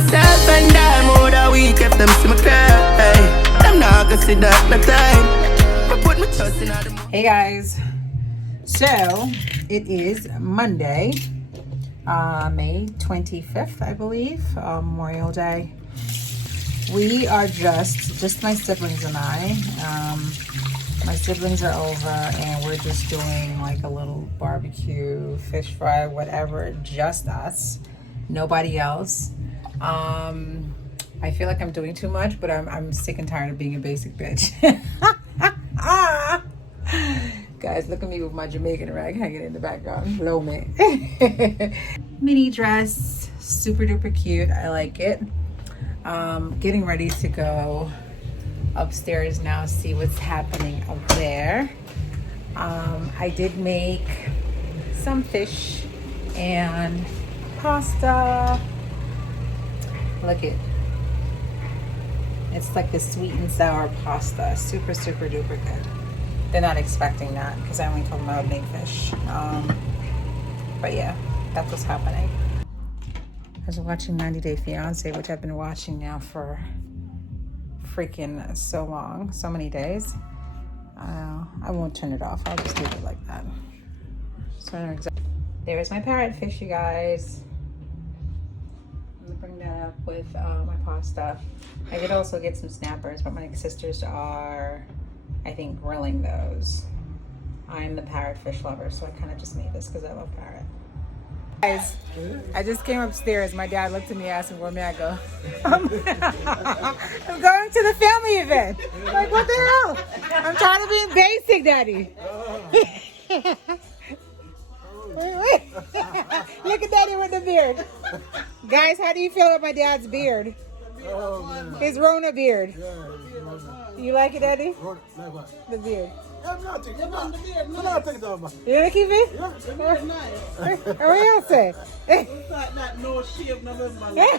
myself and die more than week if them see me cry. Them not gonna see that no time. I put my trust in all the. Hey guys, so it is Monday, May 25th, I believe, Memorial Day. We are just my siblings and I. My siblings are over and we're just doing like a little barbecue, fish fry, whatever, just us, nobody else. I feel like I'm doing too much, but I'm sick and tired of being a basic bitch. Guys, look at me with my Jamaican rag hanging in the background. Blow me. Mini dress, super duper cute. I like it. Getting ready to go upstairs now, see what's happening up there. I did make some fish and pasta. Look it. It's like the sweet and sour pasta. Super, super duper good. They're not expecting that because I only told them I would make fish. But yeah, that's what's happening. I was watching 90 Day Fiance, which I've been watching now for freaking so long, so many days. I won't turn it off. I'll just leave it like that. So I know exactly. There's my parrotfish, you guys. I'm gonna bring that up with my pasta. I did also get some snappers, but my sisters are, I think, grilling those. I'm the parrotfish lover, so I kind of just made this because I love parrot. Guys, I just came upstairs. My dad looked at me, asked me where may I go. I'm going to the family event. I'm like, what the hell? I'm trying to be basic, Daddy. Wait. Look at Daddy with the beard. Guys, how do you feel about my dad's beard? His Rona beard. You like it, Daddy? The beard. You want to keep it? What you say? It's like that no shave November. Yeah.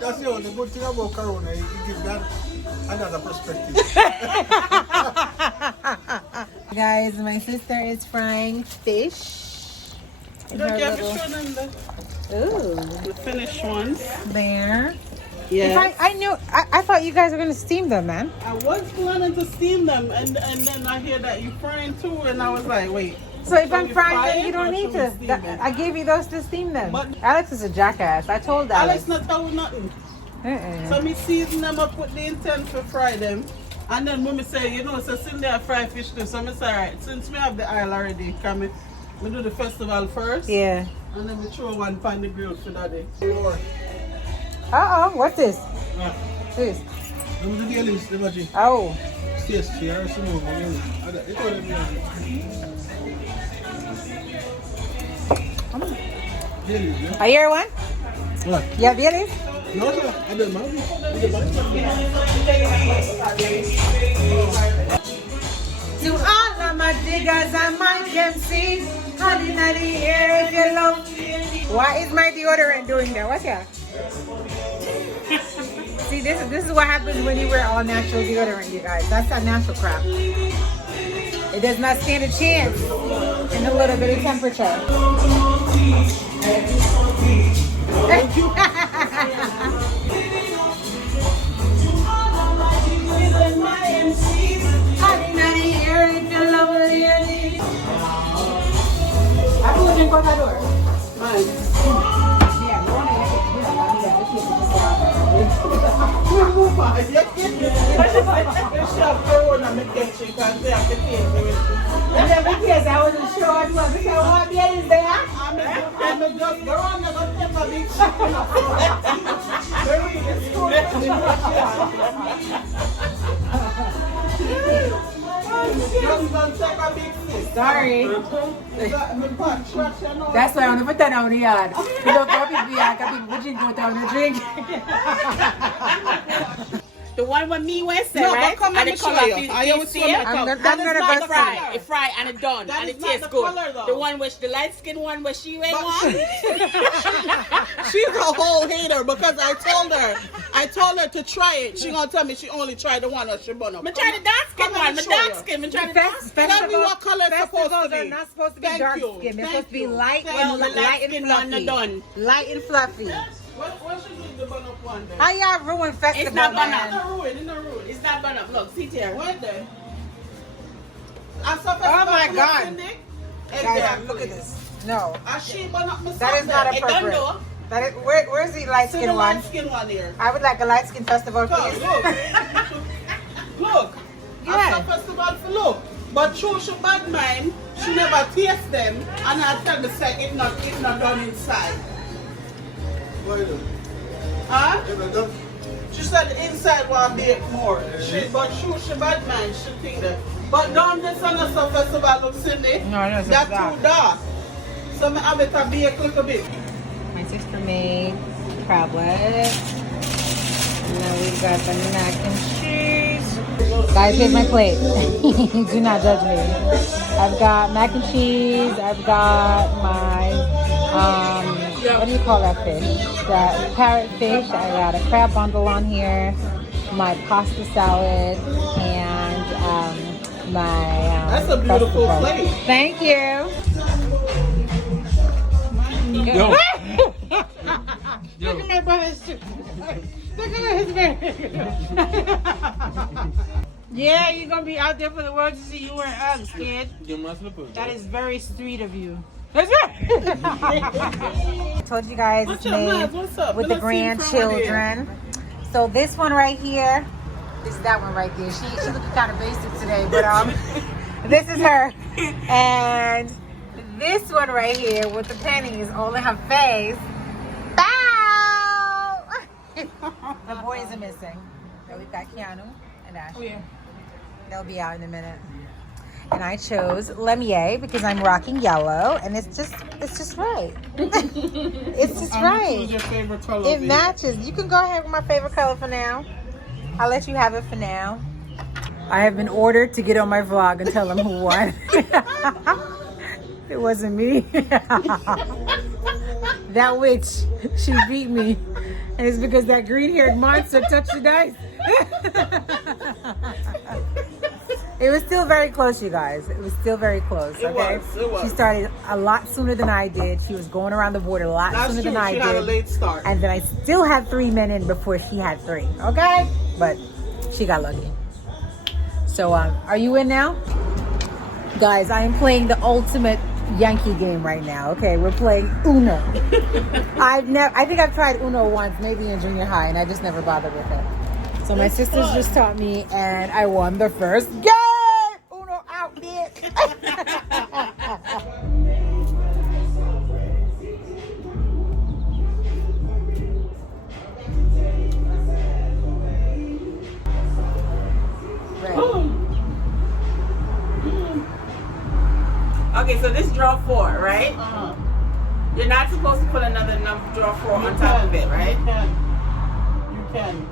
That's the only good thing about Corona. It gives that another perspective. Guys, my sister is frying fish. Don't you have to show them the finished ones? There. Yeah. I thought you guys were gonna steam them, man. I was planning to steam them, and then I hear that you're frying too, and I was like, wait. So if I'm frying them, you don't need to. I gave you those to steam them. But Alex is a jackass. I told Alex not tell me nothing. Uh-uh. So me season them up with the intent to fry them, and then when me say, so since they have fried fish too, so I say, alright, since we have the aisle already, can we do the festival first? Yeah. And then we throw one pan the grill for that day. What's this? This. Oh. I hear one? What? You have yellow? No, sir. I don't know. To all of my diggers and my MCs, honey, in the air if you love. Why is my deodorant doing that? What's that? See, this is what happens when you wear all natural deodorant, you guys. That's that natural crap. It does not stand a chance in a little bit of temperature. And then because I wasn't sure what beer is there. I'm just go on and take a big Sorry. That's why I only put that on the yard. You don't go people drink go down and drink. The one with me was said, no, right? Come and it color. I always say I'm gonna not fry. It fry and it done. That and it is not tastes the good. color, The one which the light skin one where she went one. She's a whole hater because I told her to try it. She gonna tell me she only tried the one that she bought up. Me try the dark skin one. The dark skin. Me try the dark skin. Tell me what color it's supposed to be. Are not supposed to be dark skin. They're supposed to be light and Well, the light skin one fluffy. done. Light and fluffy. What should we do the bun up one day? How y'all ruin festival? It's not bun man? up. It's not ruined, it's not ruined. It's not bun up. Look, see here. One day. I saw Oh my God. Cindy. Guys, Exactly. look at this. No, I she bun up my that is not Sunday. It done appropriate. though. That is, where's the light See the skin one? light skin one here. I would like a light skin festival, Come, please. look. Look. Yeah. I saw festival for look. But true, she bad mind. She never taste them. And I tell the say it not done inside. What is it? Huh? You know, don't- She said the inside will bake more. But true, she bad mind. She think that. But down this on the festival look Cindy. No, no, it's That's dark. too dark. So I have it a bake a little bit. My sister made crablet. And then we've got the mac and cheese. Guys, here's my plate. Do not judge me. I've got mac and cheese. I've got my, what do you call that fish? The parrot fish. I got a crab bundle on here. My pasta salad. And my... That's a beautiful vegetable. plate. Thank you. Yo. Look at my brother's suit. Look at his man. Yeah, you're gonna be out there for the world to see you wearing Uggs, kid. Give my slippers. That is very sweet of you. That's right. I told you guys it's made What's up? with the Let's see from grandchildren. So this one right here, this is that one right there. She looking kind of basic today, but this is her. And this one right here with the panties all in her face. Bow! The boys are missing. So we've got Keanu and Ashley. They'll be out in a minute. And I chose Lemier because I'm rocking yellow, and it's just right. It's just right. Choose your favorite color. It matches. You can go ahead with my favorite color for now. I'll let you have it for now. I have been ordered to get on my vlog and tell them who won. It wasn't me. That witch, she beat me. And it's because that green-haired monster touched the dice. It was still very close, you guys. It was still very close, okay? It was. She started a lot sooner than I did. She was going around the board a lot That's sooner true. than I She did. had a late start. And then I still had 3 men in before she had 3, okay? But she got lucky. So, are you in now? Guys, I am playing the ultimate Yankee game right now, okay? We're playing Uno. I think I've tried Uno once, maybe in junior high, and I just never bothered with it. So my sisters just taught me, and I won the first game! Uno out, bitch! Okay, so this draw 4, right? Uh-huh. You're not supposed to put another number draw 4 on top of it, right? You can.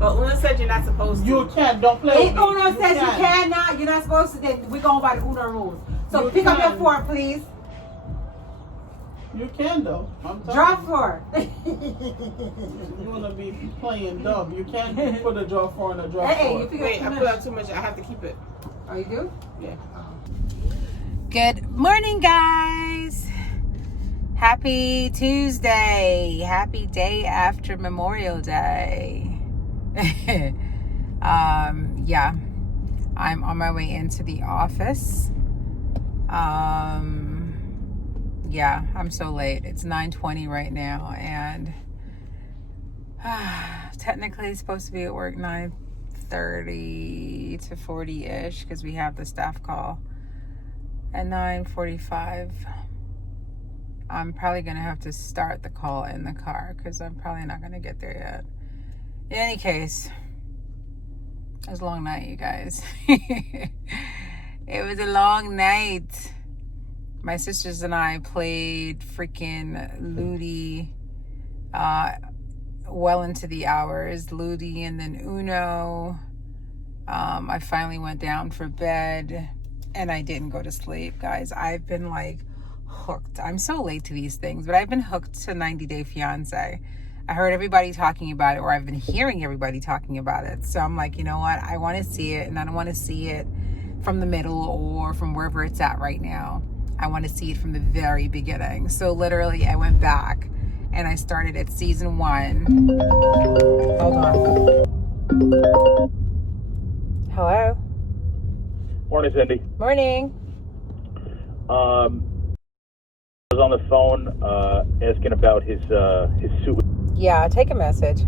But Una said you're not supposed to. You can. Don't play If with me. Uno says you cannot, you're not supposed to, then we're going by the Uno rules. So You pick up your can. 4, please. You can though. I'm Draw telling 4. you. You wanna be playing dumb. You can't put a draw 4 and a draw Hey, 4. you pick Wait, I up put out too much. I have to keep it. Oh, you do? Yeah. Good morning, guys. Happy Tuesday. Happy day after Memorial Day. Yeah, I'm on my way into the office. Yeah, I'm so late. It's 9:20 right now, and technically it's supposed to be at work 9:30 to 40-ish because we have the staff call at 9:45. I'm probably gonna have to start the call in the car because I'm probably not gonna get there yet. In any case, it was a long night, you guys. It was a long night. My sisters and I played freaking Ludi well into the hours. Ludi and then Uno. I finally went down for bed and I didn't go to sleep, guys. I've been like hooked. I'm so late to these things, but I've been hooked to 90 Day Fiance. I heard everybody talking about it, or I've been hearing everybody talking about it. So I'm like, you know what? I want to see it, and I don't want to see it from the middle or from wherever it's at right now. I want to see it from the very beginning. So literally I went back and I started at season 1. Hold on. Hello? Morning, Cindy. Morning. I was on the phone asking about his suit. Yeah, take a message.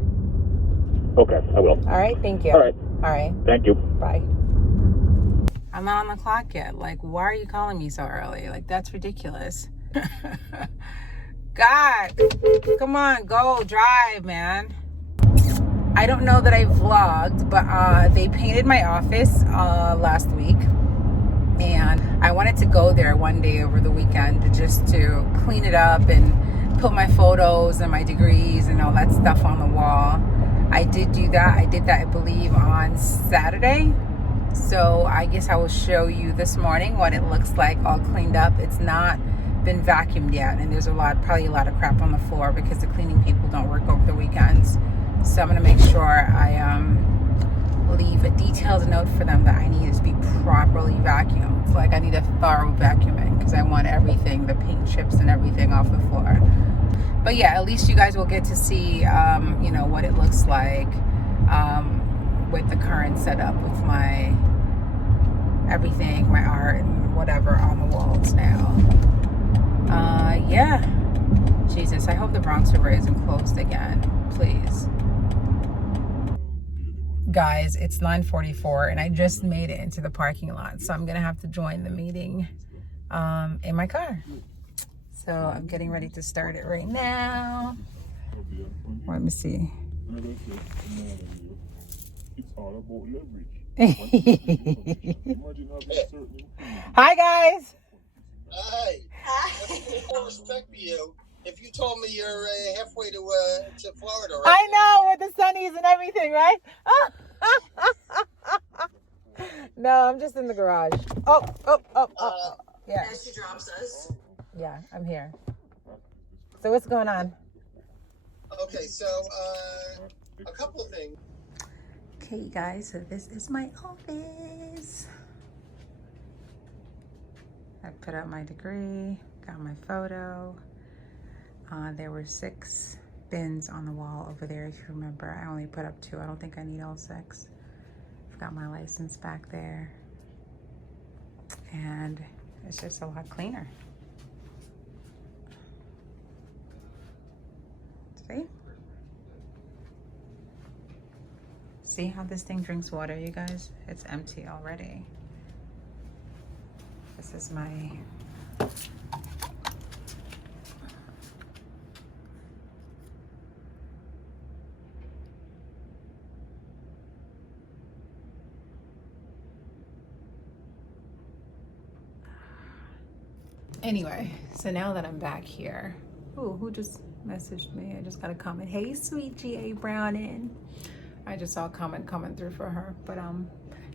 Okay, I will. All right, thank you. All right. All right, Thank you. bye. I'm not on the clock yet. Like, why are you calling me so early? Like, that's ridiculous. God, come on, go drive, man. I don't know that I vlogged, but they painted my office last week, and I wanted to go there one day over the weekend just to clean it up and put my photos and my degrees and all that stuff on the wall. I did do that. I did that, I believe, on Saturday. So I guess I will show you this morning what it looks like all cleaned up. It's not been vacuumed yet, and there's probably a lot of crap on the floor because the cleaning people don't work over the weekends. So I'm gonna make sure I leave a detailed note for them that I need it to be properly vacuumed. Like, I need a thorough vacuuming because I want everything, the paint chips and everything off the floor. But yeah, at least you guys will get to see, you know, what it looks like with the current setup with my everything, my art and whatever on the walls now. Yeah. Jesus, I hope the Bronx River isn't closed again, please. Guys, it's 9:44 and I just made it into the parking lot, so I'm gonna have to join the meeting in my car. So I'm getting ready to start it right now. Let me see. Hi guys. Hi. I respect you. If you told me you're halfway to Florida, right? I know, with the sunnies and everything, right? No, I'm just in the garage. Oh. Yeah. And she drops us. Yeah, I'm here. So what's going on? Okay, so a couple of things. Okay, guys, so this is my office. I put up my degree, got my photo. There were 6 bins on the wall over there, if you remember. I only put up 2. I don't think I need all 6. I've got my license back there. And it's just a lot cleaner. See? See how this thing drinks water, you guys? It's empty already. This is my anyway, so now that I'm back here, ooh, who just messaged me? I just got a comment. Hey, sweet G.A. Browning. I just saw a comment coming through for her. But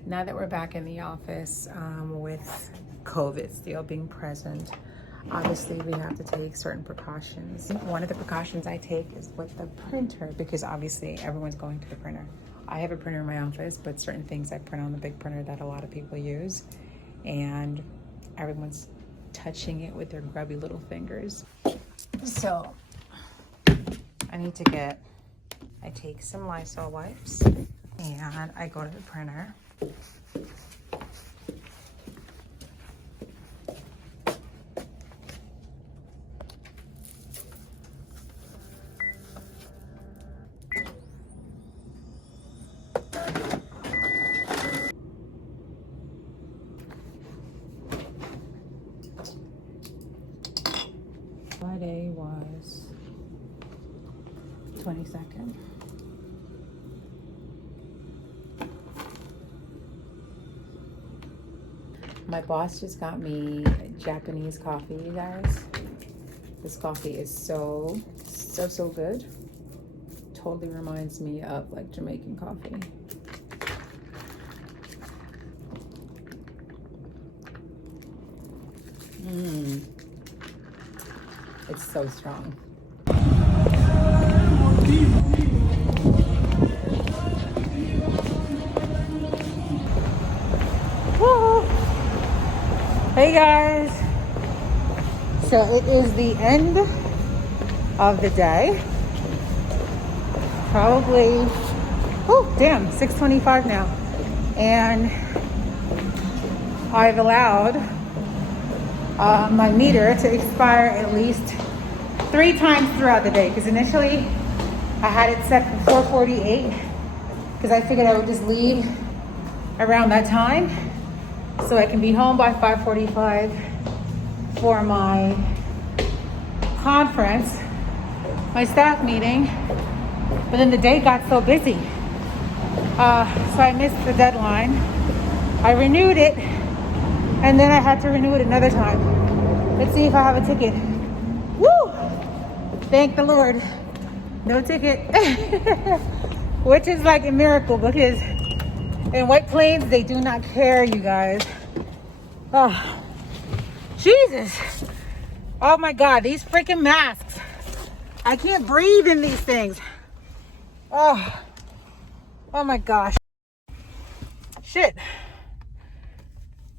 now that we're back in the office with COVID still being present, obviously we have to take certain precautions. One of the precautions I take is with the printer, because obviously everyone's going to the printer. I have a printer in my office, but certain things I print on the big printer that a lot of people use, and everyone's touching it with their grubby little fingers. So I take some Lysol wipes and I go to the printer. Friday was 22nd. My boss just got me Japanese coffee, you guys. This coffee is so good. Totally reminds me of like Jamaican coffee. It's so strong. Woo! Hey guys! So it is the end of the day. Probably, oh damn, 6:25 now. And I've allowed my meter to expire at least 3 times throughout the day, because initially I had it set for 4:48 because I figured I would just leave around that time so I can be home by 5:45 for my conference, my staff meeting. But then the day got so busy, so I missed the deadline. I renewed it, and then I had to renew it another time. Let's see if I have a ticket. Woo! Thank the Lord. No ticket. Which is like a miracle, because in White Plains, they do not care, you guys. Oh, Jesus. Oh my God, these freaking masks. I can't breathe in these things. Oh my gosh. Shit.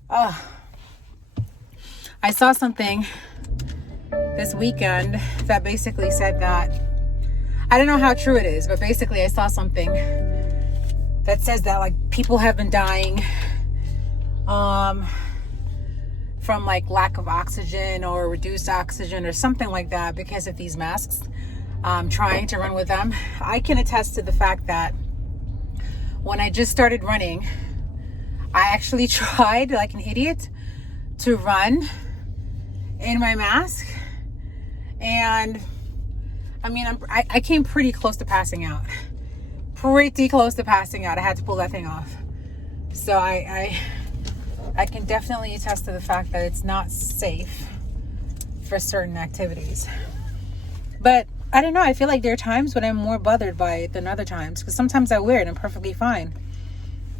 Oh. I saw something this weekend that basically said that, I don't know how true it is, but basically I saw something that says that like people have been dying from like lack of oxygen or reduced oxygen or something like that because of these masks, trying to run with them. I can attest to the fact that when I just started running, I actually tried like an idiot to run in my mask, and I mean, I came pretty close to passing out. Pretty close to passing out. I had to pull that thing off. So I can definitely attest to the fact that it's not safe for certain activities. But I don't know. I feel like there are times when I'm more bothered by it than other times, because sometimes I wear it and I'm perfectly fine.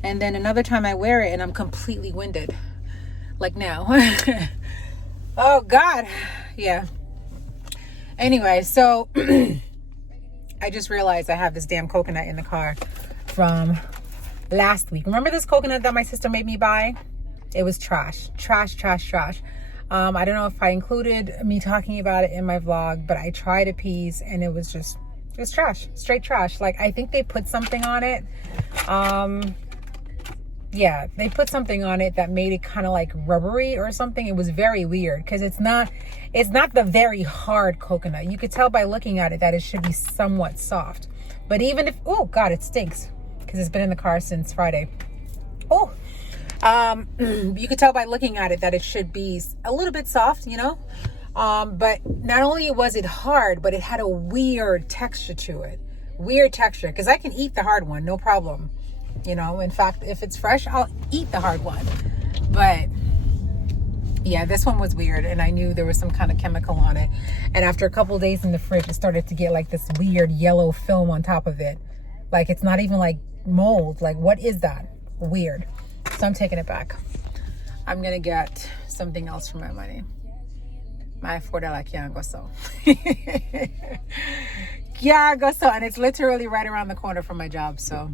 And then another time I wear it and I'm completely winded. Like now. Oh God. Yeah. Anyway, so I just realized I have this damn coconut in the car from last week. Remember this coconut that my sister made me buy? It was trash. Trash. I don't know if I included me talking about it in my vlog, but I tried a piece and it was trash. Straight trash. Like, I think they put something on it. Yeah, they put something on it that made it kind of like rubbery or something. It was very weird because it's not the very hard coconut. You could tell by looking at it that it should be somewhat soft. But even if, oh God, it stinks because it's been in the car since Friday. Oh, you could tell by looking at it that it should be a little bit soft, you know? But not only was it hard, but it had a weird texture to it. Weird texture, because I can eat the hard one, no problem. You know, in fact, if it's fresh, I'll eat the hard one. But yeah, this one was weird, and I knew there was some kind of chemical on it. And after a couple days in the fridge, it started to get like this weird yellow film on top of it. Like, it's not even like mold. Like, what is that? Weird. So I'm taking it back. I'm gonna get something else for my money. My $4 can't go so. Yeah, go so. And it's literally right around the corner from my job, so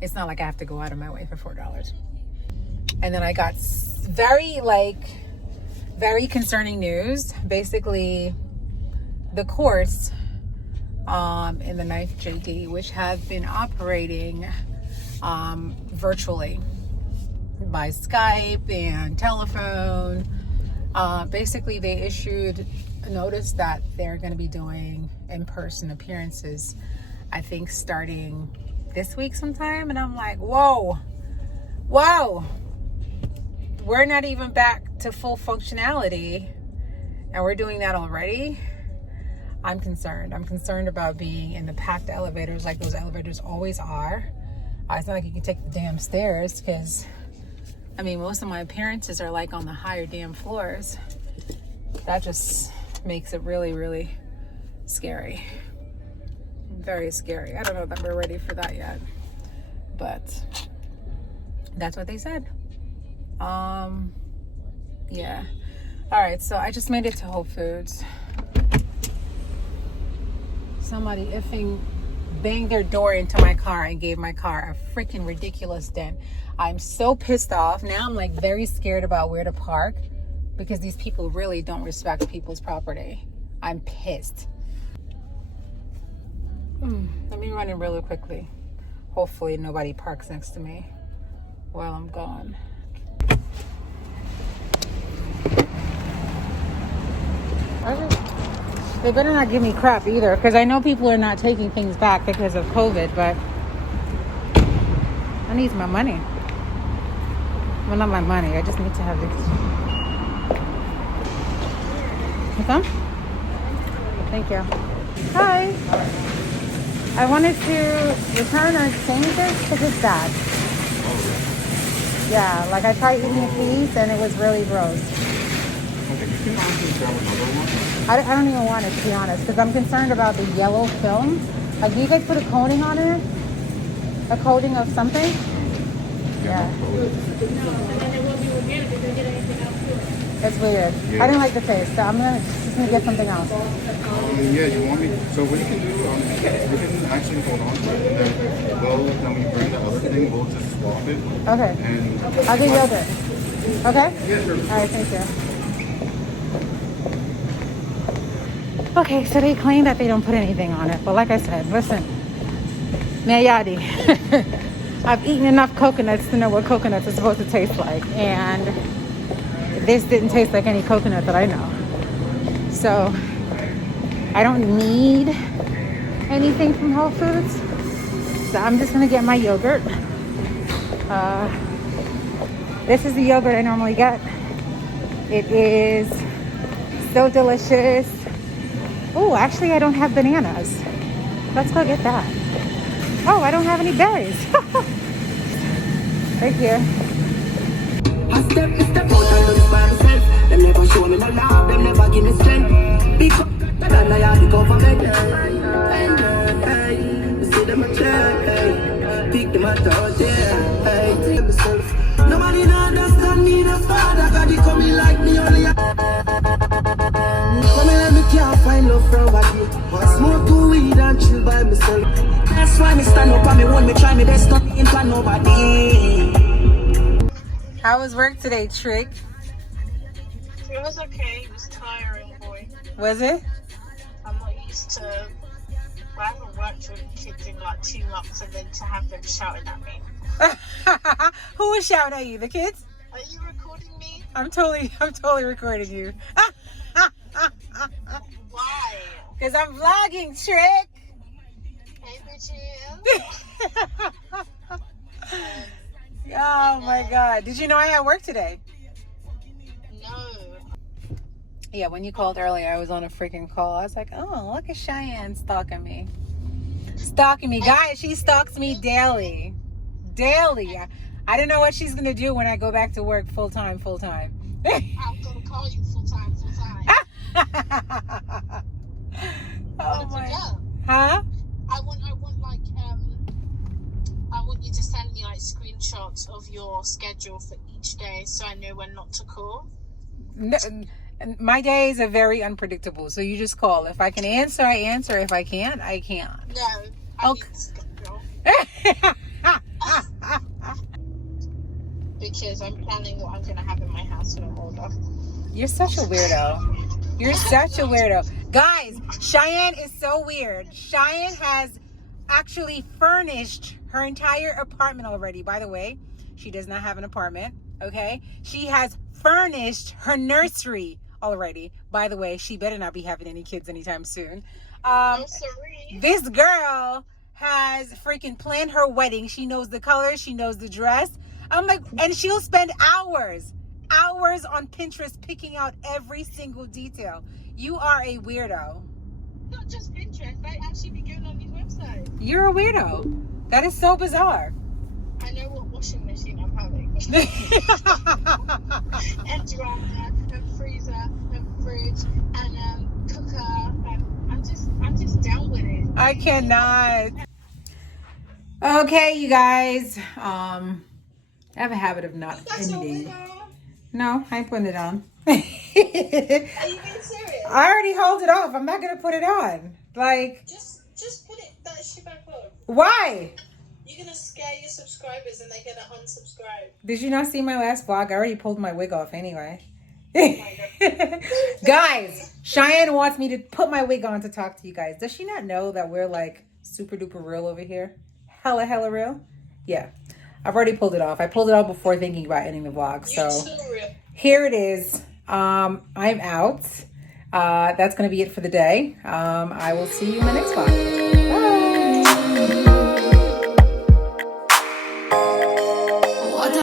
it's not like I have to go out of my way for $4. And then I got very concerning news. Basically, the course in the 9th JD, which have been operating virtually by Skype and telephone. Basically, they issued a notice that they're going to be doing in-person appearances, I think starting this week sometime. And I'm like, whoa, we're not even back to full functionality and we're doing that already. I'm concerned about being in the packed elevators like those elevators always are. It's not like you can take the damn stairs, because I mean, most of my appearances are like on the higher damn floors. That just makes it really, really scary. Very scary. I don't know that we're ready for that yet, but that's what they said. Yeah. All right, so I just made it to Whole Foods. Somebody effing banged their door into my car and gave my car a freaking ridiculous dent. I'm so pissed off. Now I'm like very scared about where to park, because these people really don't respect people's property. I'm pissed. Let me run in really quickly. Hopefully nobody parks next to me while I'm gone. They better not give me crap either, because I know people are not taking things back because of COVID, but I need my money. Well, not my money. I just need to have this. You come? Thank you. Hi. I wanted to return or exchange this because it's bad. Yeah, like I tried eating a piece and it was really gross. I don't even want it, to be honest, because I'm concerned about the yellow film. Like, do you guys put a coating on it? A coating of something? Yeah. It's weird. Yeah. I didn't like the taste, so I'm just gonna get something else. Yeah, you want me? So what you can do, we can actually hold on to it, and then when you bring the other thing, we'll just swap it. Okay. And I'll get yogurt. Okay? Yeah, sure. All right, thank you. Okay, so they claim that they don't put anything on it, but like I said, listen, Mayadi, I've eaten enough coconuts to know what coconuts are supposed to taste like, and this didn't taste like any coconut that I know. So I don't need anything from Whole Foods, so I'm just gonna get my yogurt. This is the yogurt I normally get. It is so delicious. Oh, actually, I don't have bananas. Let's go get that. Oh, I don't have any berries. Thank you. I step out and do this by myself. Them never show me no love, them never give me strength. Pick up and I have to go for me. Hey, you see them a check, hey. Pick them out out there, hey. Myself. Nobody no understand me, the father got it coming like me only. Can't find love from body. I smoke to weed and chill by myself. That's why me stand up and me want me try me best, not in for nobody. How was work today, Trick? It was okay. It was tiring, boy. Was it? I'm not used to. I haven't worked with kids in like 2 months, and then to have them shouting at me. Who was shouting at you? The kids? Are you recording me? I'm totally recording you. Why? Because I'm vlogging, Trick. Hey, bitches. Oh my God. Did you know I had work today? No. Yeah, when you called earlier, I was on a freaking call. I was like, oh, look at Cheyenne stalking me. Stalking me. Guys, she stalks me daily. Daily. I don't know what she's going to do when I go back to work full time. I'm going to call you full time. Oh my. Huh? I want you to send me like screenshots of your schedule for each day so I know when not to call. No, my days are very unpredictable, so you just call. If I can answer, I answer. If I can't, I can't. No, I need the schedule. Because I'm planning what I'm going to have in my house when I'm older. You're such a weirdo. You're such a weirdo. Guys, Cheyenne is so weird. Cheyenne has actually furnished her entire apartment already. By the way, she does not have an apartment, okay? She has furnished her nursery already. By the way, she better not be having any kids anytime soon. This girl has freaking planned her wedding. She knows the colors. She knows the dress. I'm like, and she'll spend hours on Pinterest picking out every single detail. You are a weirdo. Not just Pinterest, I actually be going on these websites. You're a weirdo. That is so bizarre. I know what washing machine I'm having. And dryer, and freezer, and fridge, and cooker. I'm just down with it. I cannot. Okay, you guys. I have a habit of not ending. No, I ain't putting it on. Are you being serious? I already hold it off. I'm not gonna put it on. Like, just put that shit back on. Why? You're gonna scare your subscribers and they're gonna unsubscribe. Did you not see my last vlog? I already pulled my wig off anyway. Guys, Cheyenne wants me to put my wig on to talk to you guys. Does she not know that we're like super duper real over here? Hella real? Yeah. I've already pulled it off. I pulled it off before thinking about ending the vlog. So here it is. I'm out. That's going to be it for the day. I will see you in the next vlog.